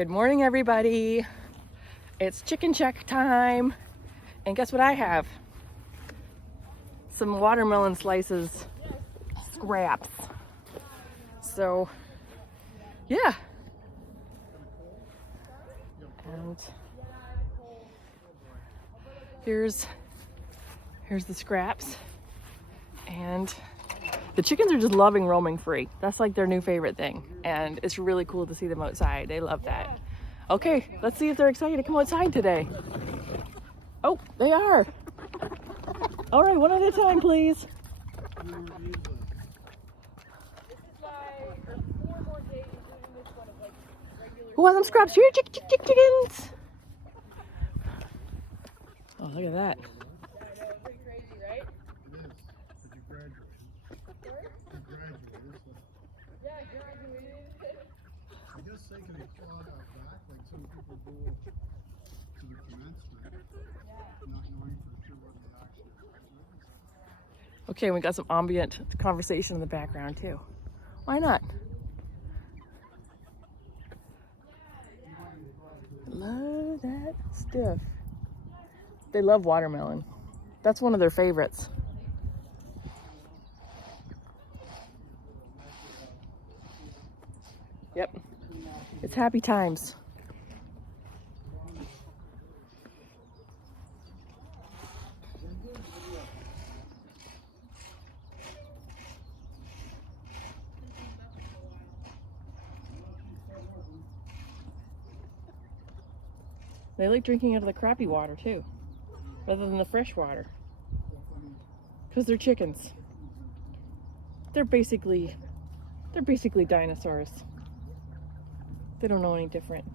Good morning, everybody. It's chicken check time. And guess what I have? Some watermelon slices, scraps. So, yeah. And here's the scraps. And the chickens are just loving roaming free. That's like their new favorite thing. And it's really cool to see them outside. They love that. Okay, let's see if they're excited to come outside today. Oh, they are. All right, one at a time, please. Who wants some scraps? Here, chickens. Oh, look at that. I guess they can applaud our back, like some people go to the commencement, not knowing for sure what they actually graduated. Okay, we got some ambient conversation in the background too. Why not? Love that stuff. They love watermelon. That's one of their favorites. Yep. It's happy times. They like drinking out of the crappy water too, rather than the fresh water. Because they're chickens. They're basically dinosaurs. They don't know any different.